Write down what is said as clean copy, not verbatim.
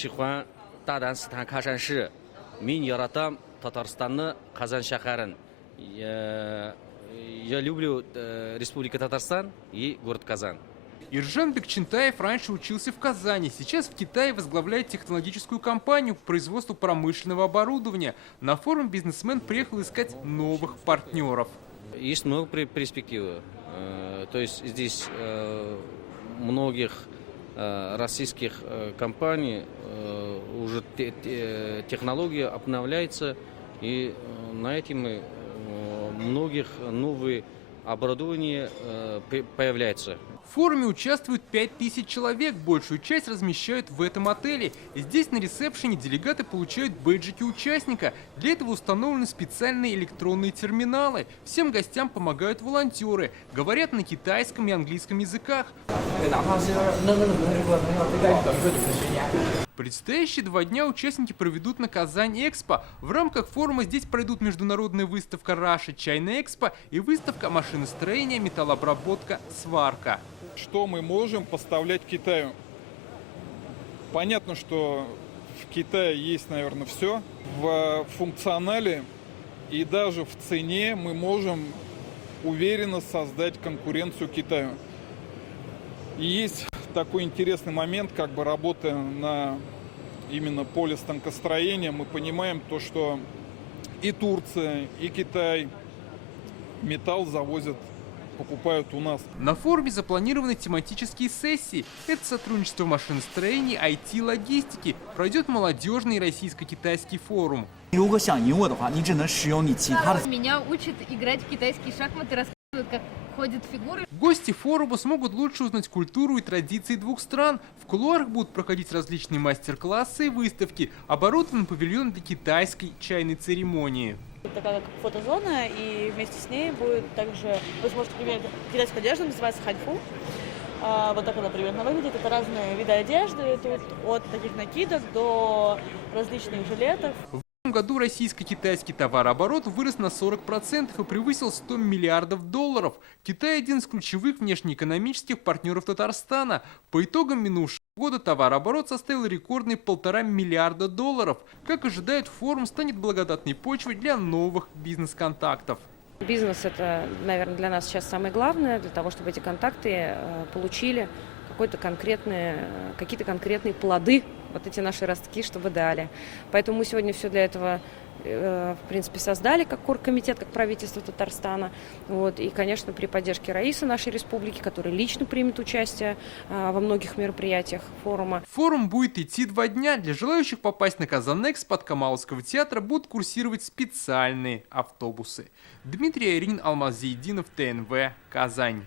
喜欢大胆斯坦喀山市мен яратам Татарстанны Казан шәһәрен. Я люблю Республику Татарстан и город Казань. Иржан Бекчентаев раньше учился в Казани, сейчас в Китае возглавляет технологическую компанию по производству промышленного оборудования. На форум бизнесмен приехал искать новых партнеров. Есть много перспектив. То есть здесь многих российских компаний уже технология обновляется, и на этом многих новые оборудования появляются. В форуме участвуют 5000 человек, большую часть размещают в этом отеле. Здесь на ресепшене делегаты получают бейджики участника. Для этого установлены специальные электронные терминалы. Всем гостям помогают волонтеры. Говорят на китайском и английском языках. Предстоящие 2 дня участники проведут на Казань-Экспо. В рамках форума здесь пройдут международная выставка Russia China Expo и выставка машиностроения, металлообработка, сварка. Что мы можем поставлять Китаю? Понятно, что в Китае есть, наверное, все. В функционале и даже в цене мы можем уверенно создать конкуренцию Китаю. И есть такой интересный момент, как бы работая на именно поле станкостроения, мы понимаем то, что и Турция, и Китай металл завозят, покупают у нас. На форуме запланированы тематические сессии. Это сотрудничество в машиностроении, IT-логистики. Пройдет молодежный российско-китайский форум. Меня учат играть в китайские шахматы, рассказывают, как ходят фигуры. Гости форума смогут лучше узнать культуру и традиции 2 стран. В кулуарах будут проходить различные мастер-классы и выставки. Оборудован павильон для китайской чайной церемонии. Такая как фотозона, и вместе с ней будет также, вы сможете примерить китайскую одежду, называется ханьфу. Вот так она примерно выглядит. Это разные виды одежды, тут от таких накидок до различных жилетов. В этом году российско-китайский товарооборот вырос на 40% и превысил $100 миллиардов. Китай один из ключевых внешнеэкономических партнеров Татарстана. По итогам минувшего года товарооборот составил рекордные $1,5 миллиарда. Как ожидает, форум станет благодатной почвой для новых бизнес-контактов. Бизнес – это, наверное, для нас сейчас самое главное, для того, чтобы эти контакты получили какие-то конкретные плоды, вот эти наши ростки, чтобы дали. Поэтому мы сегодня все для этого, в принципе, создали как оргкомитет, как правительство Татарстана. Вот. И, конечно, при поддержке Раисы нашей республики, который лично примет участие во многих мероприятиях форума. Форум будет идти 2 дня. Для желающих попасть на Казань-Экспо от Камаловского театра будут курсировать специальные автобусы. Дмитрий Айрин, Алмаз Зейдинов, ТНВ, Казань.